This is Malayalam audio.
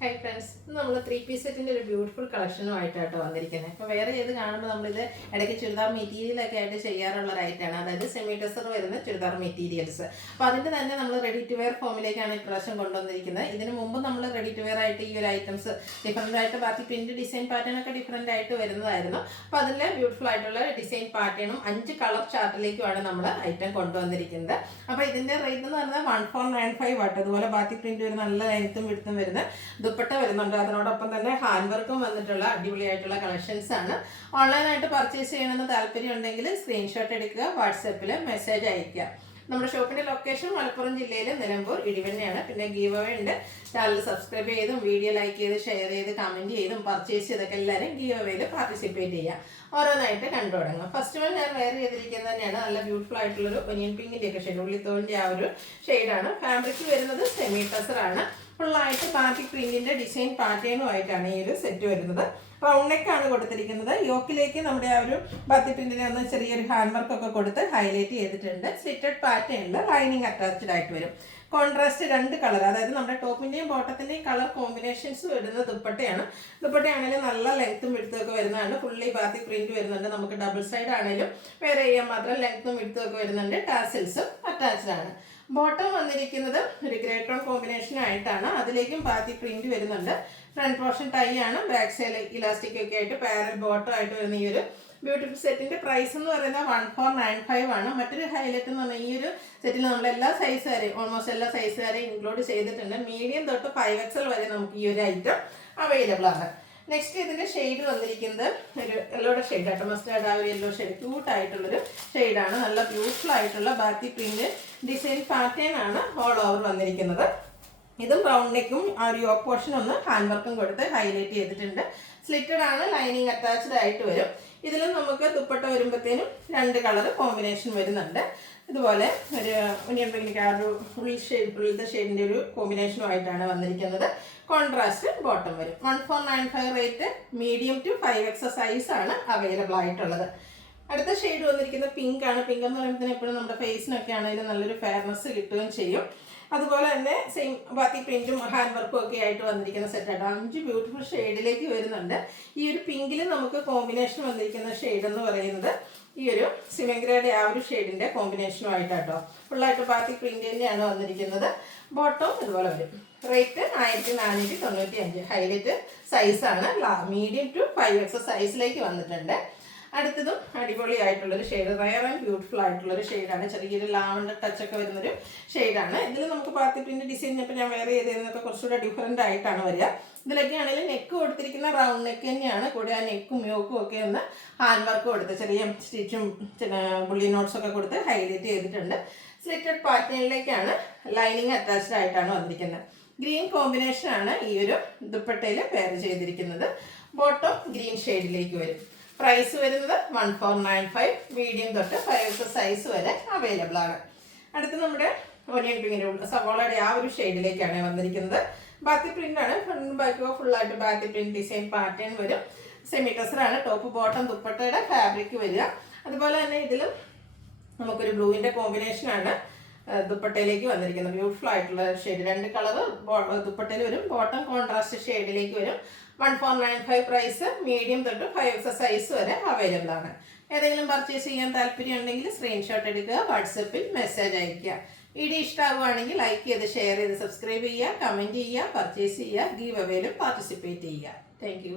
ഹൈ ഫ്രണ്ട്സ്, നമ്മൾ 3 പീസ് സെറ്റിൻ്റെ ഒരു ബ്യൂട്ടിഫുൾ കളക്ഷനുമായിട്ടാണ് വന്നിരിക്കുന്നത്. അപ്പോൾ വേറെ ഏത് കാണുമ്പോൾ നമ്മളിത് ഇടയ്ക്ക് ചുരിദാർ മെറ്റീരിയലൊക്കെ ആയിട്ട് ചെയ്യാറുള്ള ഒരു ഐറ്റമാണ്, അതായത് സെമി ടെസർ വരുന്ന ചുരിദാർ മെറ്റീരിയൽസ്. അപ്പോൾ അതിൻ്റെ തന്നെ നമ്മൾ റെഡി ടു വെയർ ഫോമിലേക്കാണ് ഇപ്രാവശ്യം കൊണ്ടുവന്നിരിക്കുന്നത്. ഇതിന് മുമ്പ് നമ്മൾ റെഡി ടു വെയർ ആയിട്ട് ഈ ഒരു ഐറ്റംസ് ഡിഫറൻ്റ് ആയിട്ട് ബാക്കി പ്രിൻറ്റ് ഡിസൈൻ പാറ്റേൺ ഒക്കെ ഡിഫറൻ്റ് ആയിട്ട് വരുന്നതായിരുന്നു. അപ്പോൾ അതിൽ ബ്യൂട്ടിഫുൾ ആയിട്ടുള്ള ഡിസൈൻ പാറ്റേണും 5 കളർ ചാർട്ടിലേക്കുമാണ് നമ്മൾ ഐറ്റം കൊണ്ടുവന്നിരിക്കുന്നത്. അപ്പോൾ ഇതിൻ്റെ റേറ്റ് എന്ന് പറഞ്ഞാൽ 1495 ആട്ടോ. അതുപോലെ ബാക്കി പ്രിൻറ്റ് ഒരു നല്ല ലെങ്ത്തും വിടുത്തും വരുന്ന ദുപ്പട്ട വരുന്നുണ്ട്. അതിനോടൊപ്പം തന്നെ ഹാൻഡ് വർക്കും വന്നിട്ടുള്ള അടിപൊളിയായിട്ടുള്ള കളക്ഷൻസ് ആണ്. ഓൺലൈനായിട്ട് പർച്ചേസ് ചെയ്യണമെന്ന് താല്പര്യം ഉണ്ടെങ്കിൽ സ്ക്രീൻഷോട്ട് എടുക്കുക, വാട്സാപ്പിൽ മെസ്സേജ് അയയ്ക്കുക. നമ്മുടെ ഷോപ്പിൻ്റെ ലൊക്കേഷൻ മലപ്പുറം ജില്ലയിൽ നിലമ്പൂർ ഇടിവണ്ണയാണ്. പിന്നെ ഗീവ് അവേ ഉണ്ട്. ചാനൽ സബ്സ്ക്രൈബ് ചെയ്തും വീഡിയോ ലൈക്ക് ചെയ്ത് ഷെയർ ചെയ്ത് കമൻറ്റ് ചെയ്തും പർച്ചേസ് ചെയ്തൊക്കെ എല്ലാവരും ഗീവ് അവേയിൽ പാർട്ടിസിപ്പേറ്റ് ചെയ്യുക. ഓരോന്നായിട്ട് കണ്ടു തുടങ്ങാം. ഫസ്റ്റ് വൺ ഞാൻ വെയർ ചെയ്തിരിക്കുന്നത് തന്നെയാണ് നല്ല ബ്യൂട്ടിഫുൾ ആയിട്ടുള്ളൊരു ഒനിയൻ പിങ്കിൻ്റെ ഒക്കെ ഷെയ്ഡ്, ഉള്ളിത്തോളിൻ്റെ ആ ഒരു ഷെയ്ഡാണ്. ഫാബ്രിക് വരുന്നത് സെമി ടസറാണ്. ഫുള്ളായിട്ട് ബാറ്റിക് പ്രിന്റിന്റെ ഡിസൈൻ പാറ്റേണുമായിട്ടാണ് ഈ ഒരു സെറ്റ് വരുന്നത്. റൗണ്ട് നെക്കാണ് കൊടുത്തിരിക്കുന്നത്. യോക്കിലേക്ക് നമ്മുടെ ആ ഒരു ബാറ്റിക് പ്രിന്റിനെ ഒന്ന് ചെറിയൊരു ഹാൻഡ് വർക്ക് ഒക്കെ കൊടുത്ത് ഹൈലൈറ്റ് ചെയ്തിട്ടുണ്ട്. സ്ലിറ്റഡ് പാറ്റേണിൽ ലൈനിങ് അറ്റാച്ച്ഡ് ആയിട്ട് വരും. കോൺട്രാസ്റ്റ് 2 കളർ, അതായത് നമ്മുടെ ടോപ്പിന്റെയും ബോട്ടത്തിന്റെയും കളർ കോമ്പിനേഷൻസ് വരുന്ന ദുപ്പട്ടയാണ്. ദുപ്പട്ടയാണെങ്കിലും നല്ല ലെങ്ത്തും വിടുത്തും ഒക്കെ വരുന്നതാണ്. ഫുള്ളി ബാറ്റിക് പ്രിന്റ് വരുന്നുണ്ട്. നമുക്ക് ഡബിൾ സൈഡ് ആണെങ്കിലും വേറെ ചെയ്യാൻ മാത്രം ലെങ്ത്തും വിടുത്തും ഒക്കെ വരുന്നുണ്ട്. ടാസിൽസും അറ്റാച്ച്ഡ് ആണ്. ബോട്ടം വന്നിരിക്കുന്നത് ഒരു ഗ്രേ ടോൺ കോമ്പിനേഷൻ ആയിട്ടാണ്. അതിലേക്കും പാത്തി പ്രിന്റ് വരുന്നുണ്ട്. ഫ്രണ്ട് പോർഷൻ ടൈ ആണ്, ബാക്ക് സൈഡ് ഇലാസ്റ്റിക് ഒക്കെ ആയിട്ട് പാരൽ ബോട്ടം ആയിട്ട് വരുന്ന ഈ ഒരു ബ്യൂട്ടിഫുൾ സെറ്റിന്റെ പ്രൈസ് എന്ന് പറയുന്നത് 1495 ആണ്. മറ്റൊരു ഹൈലൈറ്റ് എന്ന് പറഞ്ഞാൽ ഈ ഒരു സെറ്റിൽ നമ്മൾ എല്ലാ സൈസുകാരെയും ഓൾമോസ്റ്റ് എല്ലാ സൈസുകാരെയും ഇൻക്ലൂഡ് ചെയ്തിട്ടുണ്ട്. മീഡിയം തൊട്ട് 5XL വരെ നമുക്ക് ഈ ഒരു ഐറ്റം അവൈലബിൾ ആണ്. നെക്സ്റ്റ് ഇതിന്റെ ഷെയ്ഡ് വന്നിരിക്കുന്നത് ഒരു യെല്ലോയുടെ ഷെയ്ഡ് ആട്ടോ. മസ്റ്റാർഡ് ആ ഒരു യെല്ലോ ഷെയ്ഡ് ക്യൂട്ട് ആയിട്ടുള്ളൊരു ഷെയ്ഡാണ്. നല്ല ബ്യൂട്ടിഫുൾ ആയിട്ടുള്ള ബാത്തി പ്രിന്റ് ഡിസൈൻ പാറ്റേൺ ആണ് ഓൾ ഓവർ വന്നിരിക്കുന്നത്. ഇതും റൗണ്ട് നെക്കും ആ ഒരു യോക്ക് പോർഷൻ ഒന്ന് ഹാൻഡ് വർക്കും കൊടുത്ത് ഹൈലൈറ്റ് ചെയ്തിട്ടുണ്ട്. സ്ലിറ്റഡ് ആണ്, ലൈനിങ് അറ്റാച്ച്ഡ് ആയിട്ട് വരും. ഇതിലും നമുക്ക് ദുപ്പട്ട വരുമ്പോഴത്തേനും 2 കളർ കോമ്പിനേഷൻ വരുന്നുണ്ട്. ഇതുപോലെ ഒരു ഒനിയൻ പിങ്കിൻ്റെ ആ ഒരു ഉള്ളിലത്തെ ഷെയ്ഡിൻ്റെ ഒരു കോമ്പിനേഷനുമായിട്ടാണ് വന്നിരിക്കുന്നത്. കോൺട്രാസ്റ്റ് ബോട്ടം വരും. 1495 റേറ്റ്. മീഡിയം ടു 5XL സൈസാണ് അവൈലബിൾ ആയിട്ടുള്ളത്. അടുത്ത ഷെയ്ഡ് വന്നിരിക്കുന്നത് പിങ്ക് ആണ്. പിങ്ക് എന്ന് പറയുമ്പോൾ എപ്പോഴും നമ്മുടെ ഫേസിനൊക്കെ ആണെങ്കിലും നല്ലൊരു ഫെയർനെസ് കിട്ടുകയും ചെയ്യും. അതുപോലെ തന്നെ സെയിം ബാക്കി പ്രിന്റും ഹാൻഡ് വർക്കും ഒക്കെ ആയിട്ട് വന്നിരിക്കുന്ന സെറ്റാണ്. 5 ബ്യൂട്ടിഫുൾ ഷെയ്ഡിലേക്ക് വരുന്നുണ്ട്. ഈ ഒരു പിങ്കിൽ നമുക്ക് കോമ്പിനേഷൻ വന്നിരിക്കുന്ന ഷെയ്ഡ് എന്ന് പറയുന്നത് ഈ ഒരു സിമൻഗ്രയുടെ ആ ഒരു ഷെയ്ഡിന്റെ കോമ്പിനേഷനുമായിട്ടാട്ടോ. ഫുള്ളായിട്ട് ബാക്കി പ്രിന്റ് തന്നെയാണ് വന്നിരിക്കുന്നത്. ബോട്ടം ഇതുപോലെ വരും. റേറ്റ് 1495. ഹൈലൈറ്റ് സൈസാണ്. മീഡിയം ടു 5XL സൈസിലേക്ക് വന്നിട്ടുണ്ട്. അടുത്തതും അടിപൊളിയായിട്ടുള്ളൊരു ഷെയ്ഡ്, റയർ ആൻഡ് ബ്യൂട്ടിഫുൾ ആയിട്ടുള്ളൊരു ഷെയ്ഡാണ്. ചെറിയൊരു ലാവണ്ടർ ടച്ചൊക്കെ വരുന്നൊരു ഷെയ്ഡാണ്. ഇതിൽ നമുക്ക് പാത്തി പ്രിന്റ് ഡിസൈൻ ഇപ്പോൾ ഞാൻ വേറെ ചെയ്തതിനൊക്കെ കുറച്ചുകൂടെ ഡിഫറെൻ്റ് ആയിട്ടാണ് വരിക. ഇതിലൊക്കെ ആണെങ്കിലും നെക്ക് കൊടുത്തിരിക്കുന്ന റൗണ്ട് നെക്ക് തന്നെയാണ്. കൂടെ ആ നെക്കും യോക്കും ഒക്കെ ഒന്ന് ഹാൻഡ് വർക്ക് കൊടുത്ത് ചെറിയ സ്റ്റിച്ചും ബുള്ളി നോട്ട്സൊക്കെ കൊടുത്ത് ഹൈലൈറ്റ് ചെയ്തിട്ടുണ്ട്. സ്ലിറ്റഡ് പാറ്റേണിലേക്കാണ് ലൈനിങ് അറ്റാച്ച്ഡ് ആയിട്ടാണ് വന്നിരിക്കുന്നത്. ഗ്രീൻ കോമ്പിനേഷനാണ് ഈ ഒരു ദുപ്പട്ടയിൽ പെയർ ചെയ്തിരിക്കുന്നത്. ബോട്ടം ഗ്രീൻ ഷെയ്ഡിലേക്ക് വരും. പ്രൈസ് വരുന്നത് 1495. മീഡിയം തൊട്ട് 5XL സൈസ് വരെ അവൈലബിൾ ആണ്. അടുത്ത് നമ്മുടെ ഒനിയൻ പിങ്കിൻ്റെ സവോളയുടെ ആ ഒരു ഷെയ്ഡിലേക്കാണ് വന്നിരിക്കുന്നത്. ബാത്തി പ്രിന്റ് ആണ്. ഫ്രണ്ട് ബാക്ക് ഫുള്ളായിട്ട് ബാത്തി പ്രിന്റ് ഡിസൈൻ പാറ്റേൺ വരും. സെമി ടസറാണ്. ടോപ്പ് ബോട്ടം ദുപ്പട്ടയുടെ ഫാബ്രിക് വരിക. അതുപോലെ തന്നെ ഇതിലും നമുക്കൊരു ബ്ലൂവിൻ്റെ കോമ്പിനേഷനാണ് ദുപ്പട്ടയിലേക്ക് വന്നിരിക്കുന്നത്. ബ്യൂട്ടിഫുൾ ആയിട്ടുള്ള ഷെയ്ഡ്. 2 കളർ ദുപ്പട്ടയിൽ വരും. ബോട്ടം കോൺട്രാസ്റ്റ് ഷെയ്ഡിലേക്ക് വരും. 1495 പ്രൈസ്. മീഡിയം തൊട്ട് 5XL സൈസ് വരെ അവൈലബിൾ ആണ്. ഏതെങ്കിലും പർച്ചേസ് ചെയ്യാൻ താല്പര്യം ഉണ്ടെങ്കിൽ സ്ക്രീൻഷോട്ട് എടുക്കുക, വാട്സപ്പിൽ മെസ്സേജ് അയയ്ക്കുക. വീഡിയോ ഇഷ്ടമാവുകയാണെങ്കിൽ ലൈക്ക് ചെയ്ത് ഷെയർ ചെയ്ത് സബ്സ്ക്രൈബ് ചെയ്യുക, കമൻറ്റ് ചെയ്യുക, പർച്ചേസ് ചെയ്യുക, ഗീവ് അവേയിലും പാർട്ടിസിപ്പേറ്റ് ചെയ്യുക. താങ്ക്